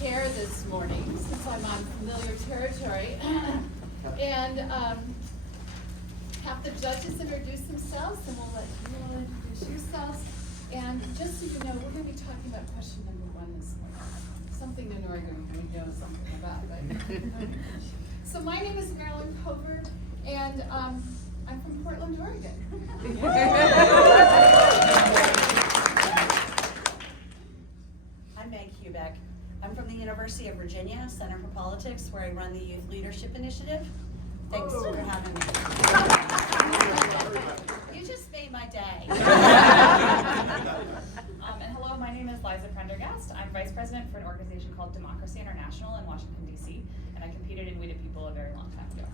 chair this morning since I'm on familiar territory. And have the judges introduce themselves, and we'll let you all introduce yourselves. And just so you know, we're going to be talking about question number 1 this morning. Something in Oregon we know something about. Right? So my name is Marilyn Cover, and I'm from Portland, Oregon. I'm Meg Hubeck. I'm from the University of Virginia, Center for Politics, where I run the Youth Leadership Initiative. Thanks for having me. You just made my day. And hello, my name is Liza Prendergast. I'm Vice President for an organization called Democracy International in Washington, D.C., and I competed in We the People a very long time ago.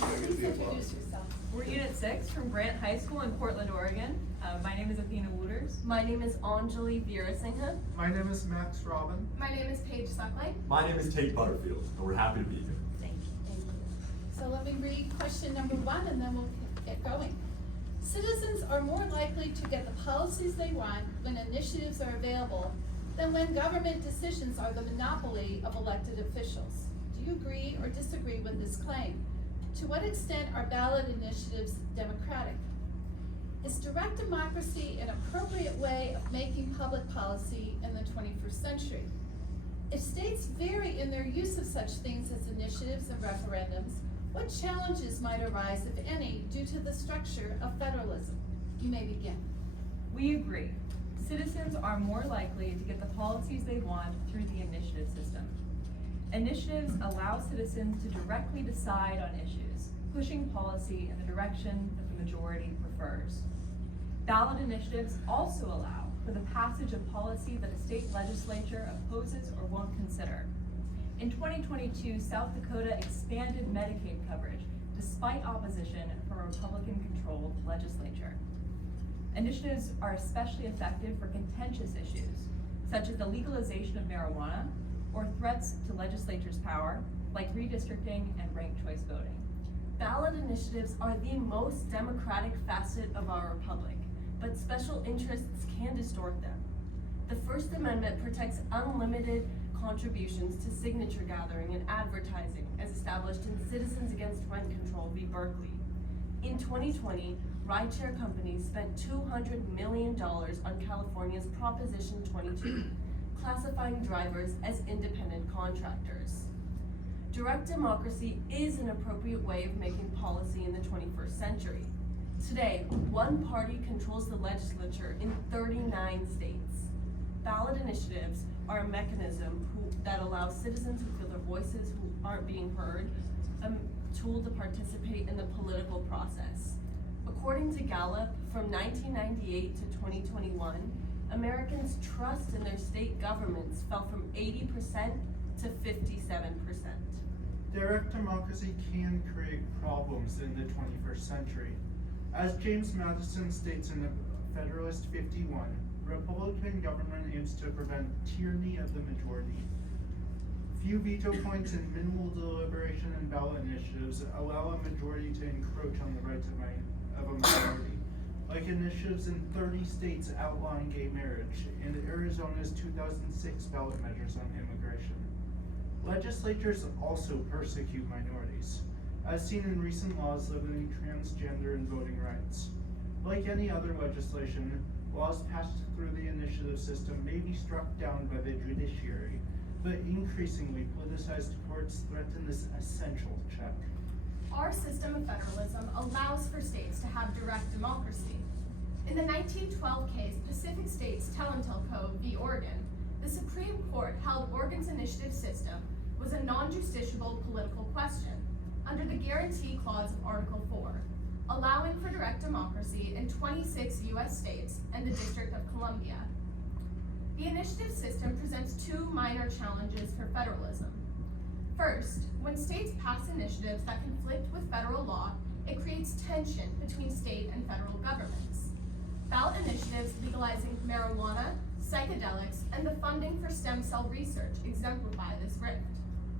Please introduce yourself. We're Unit 6 from Grant High School in Portland, Oregon. My name is Athena Wooters. My name is Anjali Veerasinghe. My name is Max Robin. My name is Paige Suckling. My name is Tate Butterfield, and we're happy to be here. Thank you. Thank you. So let me read question number 1, and then we'll get going. Citizens are more likely to get the policies they want when initiatives are available than when government decisions are the monopoly of elected officials. Do you agree or disagree with this claim? To what extent are ballot initiatives democratic? Is direct democracy an appropriate way of making public policy in the 21st century? If states vary in their use of such things as initiatives and referendums, what challenges might arise, if any, due to the structure of federalism? You may begin. We agree. Citizens are more likely to get the policies they want through the initiative system. Initiatives allow citizens to directly decide on issues, pushing policy in the direction that the majority prefers. Ballot initiatives also allow for the passage of policy that a state legislature opposes or won't consider. In 2022, South Dakota expanded Medicaid coverage despite opposition from a Republican-controlled legislature. Initiatives are especially effective for contentious issues, such as the legalization of marijuana or threats to legislatures' power, like redistricting and ranked choice voting. Ballot initiatives are the most democratic facet of our republic, but special interests can distort them. The First Amendment protects unlimited contributions to signature gathering and advertising as established in Citizens Against Rent Control v. Berkeley. In 2020, rideshare companies spent $200 million on California's Proposition 22, classifying drivers as independent contractors. Direct democracy is an appropriate way of making policy in the 21st century. Today, one party controls the legislature in 39 states. Ballot initiatives are a mechanism that allows citizens who feel their voices who aren't being heard a tool to participate in the political process. According to Gallup, from 1998 to 2021, Americans' trust in their state governments fell from 80% to 57%. Direct democracy can create problems in the 21st century. As James Madison states in Federalist 51, Republican government aims to prevent tyranny of the majority. Few veto points and minimal deliberation in ballot initiatives allow a majority to encroach on the rights of a minority, like initiatives in 30 states outlawing gay marriage and Arizona's 2006 ballot measures on immigration. Legislatures also persecute minorities, as seen in recent laws limiting transgender and voting rights. Like any other legislation, laws passed through the initiative system may be struck down by the judiciary, but increasingly politicized courts threaten this essential check. Our system of federalism allows for states to have direct democracy. In the 1912 case, Pacific States Teltelco v. Oregon, the Supreme Court held Oregon's initiative system was a non-justiciable political question under the Guarantee Clause of Article 4, allowing for direct democracy in 26 U.S. states and the District of Columbia. The initiative system presents two minor challenges for federalism. First, when states pass initiatives that conflict with federal law, it creates tension between state and federal governments. Ballot initiatives legalizing marijuana, psychedelics, and the funding for stem cell research exemplify this rift.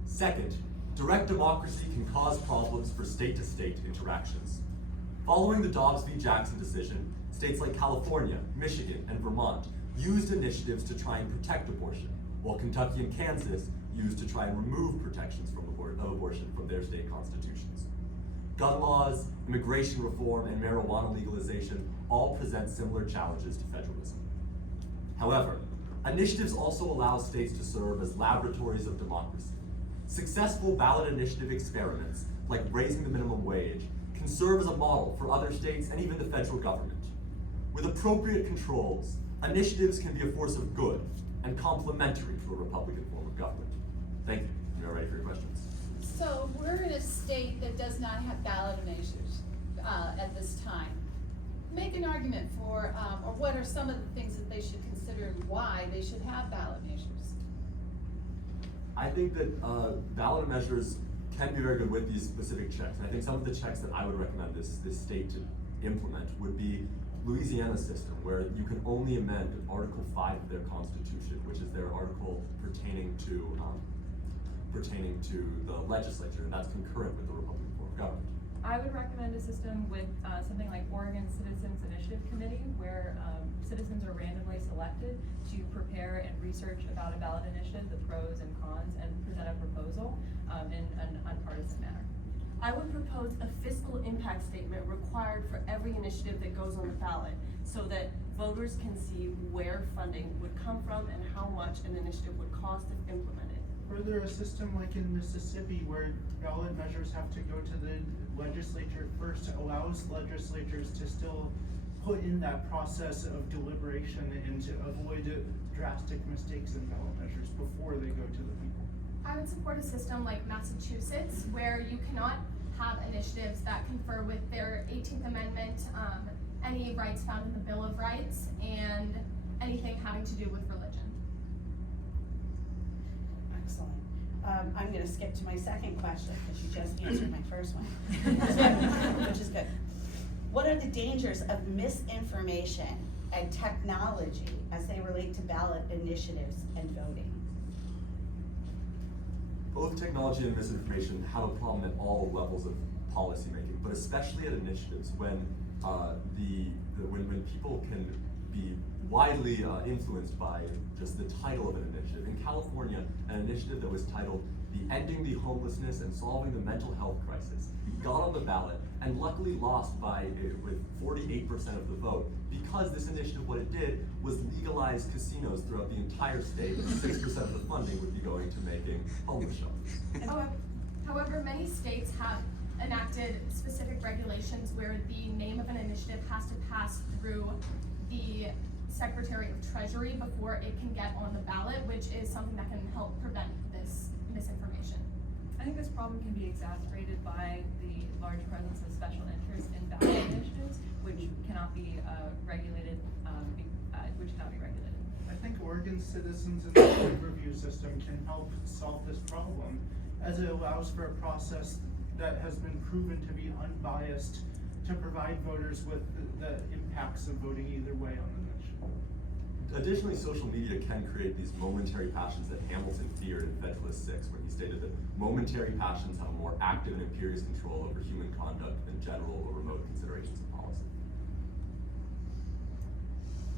Second, direct democracy can cause problems for state-to-state interactions. Following the Dobbs v. Jackson decision, states like California, Michigan, and Vermont used initiatives to try and protect abortion, while Kentucky and Kansas used to try and remove protections from abortion from their state constitutions. Gun laws, immigration reform, and marijuana legalization all present similar challenges to federalism. However, initiatives also allow states to serve as laboratories of democracy. Successful ballot initiative experiments, like raising the minimum wage, can serve as a model for other states and even the federal government. With appropriate controls, initiatives can be a force of good and complementary to a Republican form of government. Thank you. We are ready for your questions. So we're in a state that does not have ballot initiatives at this time. Make an argument for, or what are some of the things that they should consider and why they should have ballot measures? I think that ballot measures can be very good with these specific checks. And I think some of the checks that I would recommend this state to implement would be Louisiana's system, where you can only amend Article 5 of their constitution, which is their article pertaining to the legislature, and that's concurrent with the Republican form of government. I would recommend a system with something like Oregon Citizens Initiative Committee, where citizens are randomly selected to prepare and research about a ballot initiative, the pros and cons, and present a proposal in an unpartisan manner. I would propose a fiscal impact statement required for every initiative that goes on the ballot, so that voters can see where funding would come from and how much an initiative would cost if implemented. Further, a system like in Mississippi where ballot measures have to go to the legislature first allows legislatures to still put in that process of deliberation and to avoid drastic mistakes in ballot measures before they go to the people. I would support a system like Massachusetts, where you cannot have initiatives that confer with their 18th Amendment, any rights found in the Bill of Rights, and anything having to do with religion. Excellent. I'm gonna skip to my second question, because you just answered my first one, which is good. What are the dangers of misinformation and technology as they relate to ballot initiatives and voting? Both technology and misinformation have a problem at all levels of policymaking, but especially at initiatives when when people can be widely influenced by just the title of an initiative. In California, an initiative that was titled the Ending the Homelessness and Solving the Mental Health Crisis got on the ballot and luckily lost with 48% of the vote, because this initiative, what it did was legalize casinos throughout the entire state, and 6% of the funding would be going to making homeless shelters. However, many states have enacted specific regulations where the name of an initiative has to pass through the Secretary of Treasury before it can get on the ballot, which is something that can help prevent this misinformation. I think this problem can be exacerbated by the large presence of special interest in ballot initiatives, which cannot be regulated. I think Oregon Citizens Initiative Review System can help solve this problem, as it allows for a process that has been proven to be unbiased to provide voters with the impacts of voting either way on the issue. Additionally, social media can create these momentary passions that Hamilton feared in Federalist 6, when he stated that momentary passions have a more active and imperious control over human conduct than general or remote considerations of policy.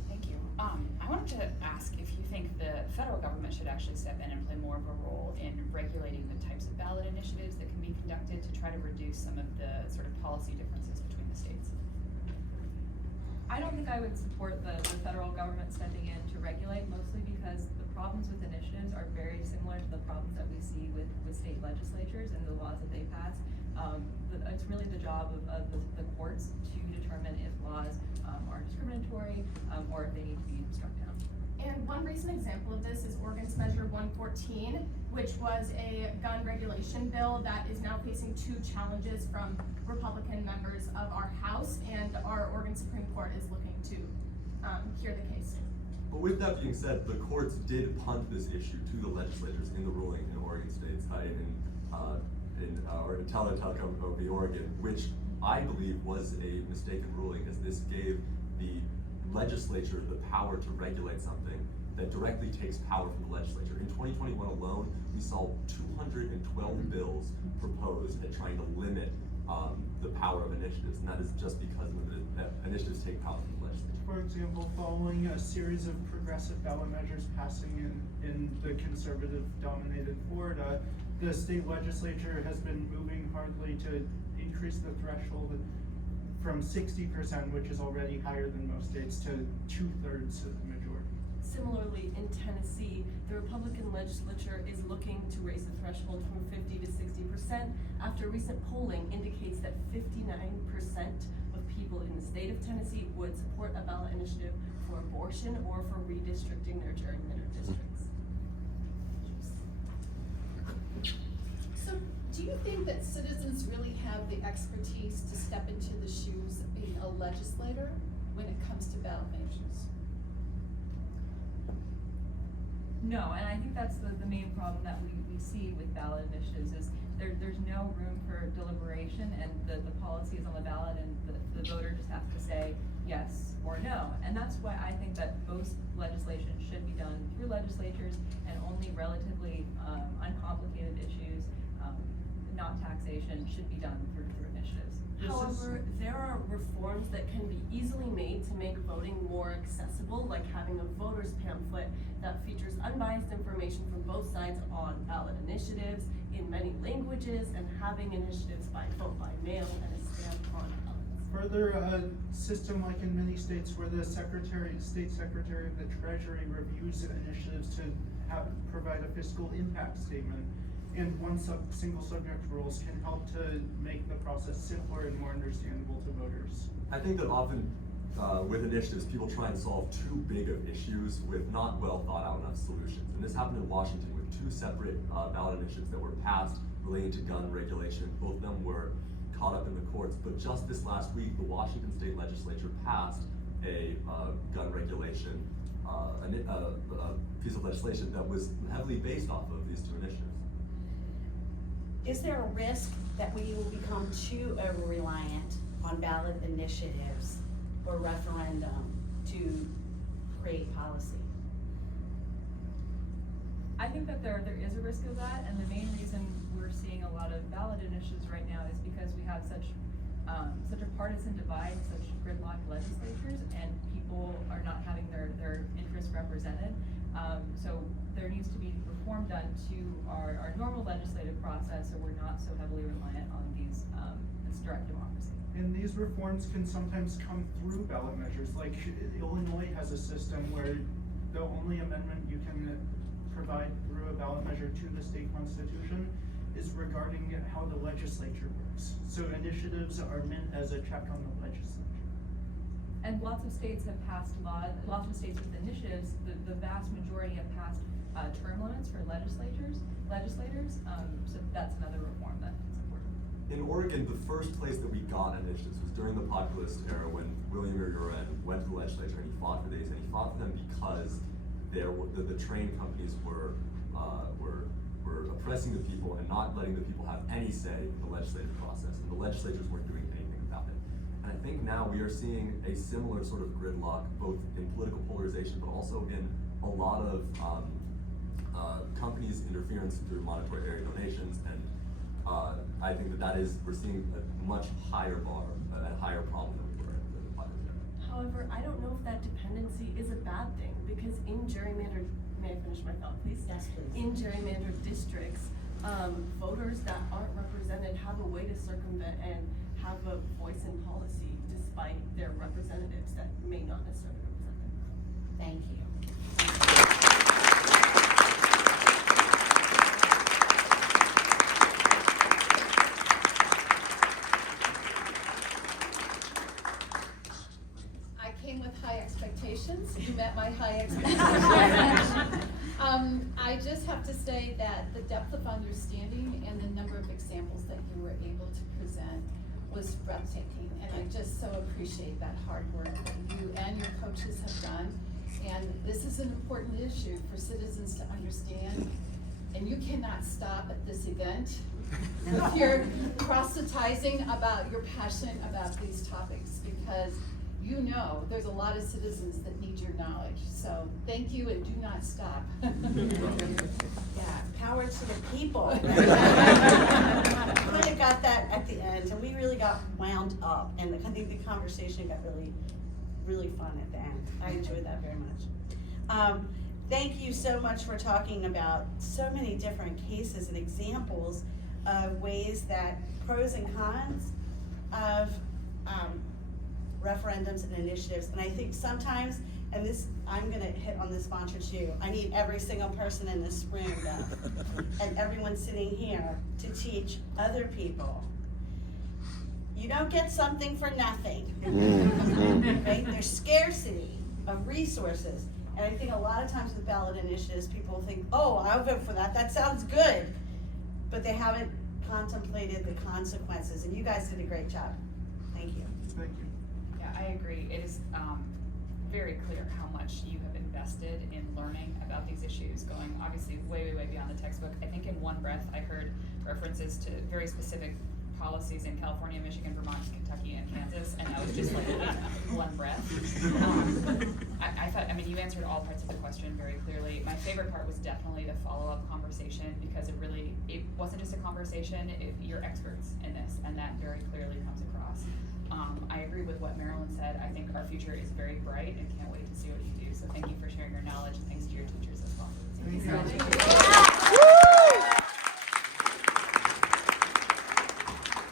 Thank you. I wanted to ask if you think the federal government should actually step in and play more of a role in regulating the types of ballot initiatives that can be conducted to try to reduce some of the sort of policy differences between the states. I don't think I would support the federal government stepping in to regulate, mostly because the problems with initiatives are very similar to the problems that we see with state legislatures and the laws that they pass. It's really the job of the courts to determine if laws are discriminatory or if they need to be struck down. And one recent example of this is Oregon's Measure 114, which was a gun regulation bill that is now facing 2 challenges from Republican members of our House, and our Oregon Supreme Court is looking to hear the case. But with that being said, the courts did punt this issue to the legislators in the ruling in Oregon states, in Teletubbies v. Oregon, which I believe was a mistaken ruling, as this gave the legislature the power to regulate something that directly takes power from the legislature. In 2021 alone, we saw 212 bills proposed at trying to limit the power of initiatives, and that is just because initiatives take power from the legislature. for example, following a series of progressive ballot measures passing in the conservative-dominated Florida, the state legislature has been moving hardly to increase the threshold from 60%, which is already higher than most states, to 2/3 of the majority. Similarly, in Tennessee, the Republican legislature is looking to raise the threshold from 50 to 60% after recent polling indicates that 59% of people in the state of Tennessee would support a ballot initiative for abortion or for redistricting their gerrymandered districts. So, do you think that citizens really have the expertise to step into the shoes of being a legislator when it comes to ballot measures? No, and I think that's the main problem that we see with ballot initiatives is there's no room for deliberation, and the policy is on the ballot, and the voter just has to say yes or no. And that's why I think that most legislation should be done through legislatures, and only relatively uncomplicated issues, not taxation, should be done through initiatives. However, there are reforms that can be easily made to make voting more accessible, like having a voter's pamphlet that features unbiased information from both sides on ballot initiatives in many languages, and having initiatives by vote by mail and a stamp on ballots. Further, a system like in many states where the state secretary of the treasury reviews initiatives to provide a fiscal impact statement, and single subject rules can help to make the process simpler and more understandable to voters. I think that often with initiatives, people try and solve too big of issues with not well thought out enough solutions. And this happened in Washington with two separate ballot initiatives that were passed relating to gun regulation. Both of them were caught up in the courts, but just this last week, the Washington State Legislature passed a gun regulation, a piece of legislation that was heavily based off of these two initiatives. Is there a risk that we will become too over-reliant on ballot initiatives or referendum to create policy? I think that there is a risk of that, and the main reason we're seeing a lot of ballot initiatives right now is because we have such a partisan divide, such gridlocked legislatures, and people are not having their interests represented. So there needs to be reform done to our normal legislative process, so we're not so heavily reliant on this direct democracy. And these reforms can sometimes come through ballot measures. Like Illinois has a system where the only amendment you can provide through a ballot measure to the state constitution is regarding how the legislature works. So initiatives are meant as a check on the legislature. And lots of states have passed laws, lots of states with initiatives, the vast majority have passed term limits for legislators, so that's another reform that is important. In Oregon, the first place that we got initiatives was during the populist era when William Uren went to the legislature and he fought for these, and he fought for them because the train companies were oppressing the people and not letting the people have any say in the legislative process, and the legislatures weren't doing anything about it. And I think now we are seeing a similar sort of gridlock, both in political polarization, but also in a lot of companies' interference through monetary area donations, and I think we're seeing a much higher bar, a higher problem than we were in the populist era. However, I don't know if that dependency is a bad thing, because in gerrymandered, may I finish my thought, please? Yes, please. In gerrymandered districts, voters that aren't represented have a way to circumvent and have a voice in policy despite their representatives that may not necessarily represent them. Thank you. I came with high expectations. You met my high expectations. I just have to say that the depth of understanding and the number of examples that you were able to present was breathtaking, and I just so appreciate that hard work that you and your coaches have done. And this is an important issue for citizens to understand, and you cannot stop at this event with your proselytizing about your passion about these topics, because you know there's a lot of citizens that need your knowledge. So thank you, and do not stop. Yeah, power to the people. Kind of got that at the end, and we really got wound up, and I think the conversation got really, really fun at the end. I enjoyed that very much. Thank you so much for talking about so many different cases and examples of ways that pros and cons of referendums and initiatives. And I think sometimes, and this, I'm gonna hit on this mantra too, I need every single person in this room and everyone sitting here to teach other people. You don't get something for nothing, right? There's scarcity of resources. And I think a lot of times with ballot initiatives, people think, oh, I'll vote for that, that sounds good. But they haven't contemplated the consequences, and you guys did a great job. Thank you. Thank you. Yeah, I agree. It is very clear how much you have invested in learning about these issues, going obviously way beyond the textbook. I think in one breath I heard references to very specific policies in California, Michigan, Vermont, Kentucky, and Kansas, and that was just like in one breath. I thought, I mean, you answered all parts of the question very clearly. My favorite part was definitely the follow-up conversation, because it wasn't just a conversation, you're experts in this, and that very clearly comes across. I agree with what Marilyn said. I think our future is very bright and can't wait to see what you do. So thank you for sharing your knowledge, and thanks to your teachers as well. Thank you.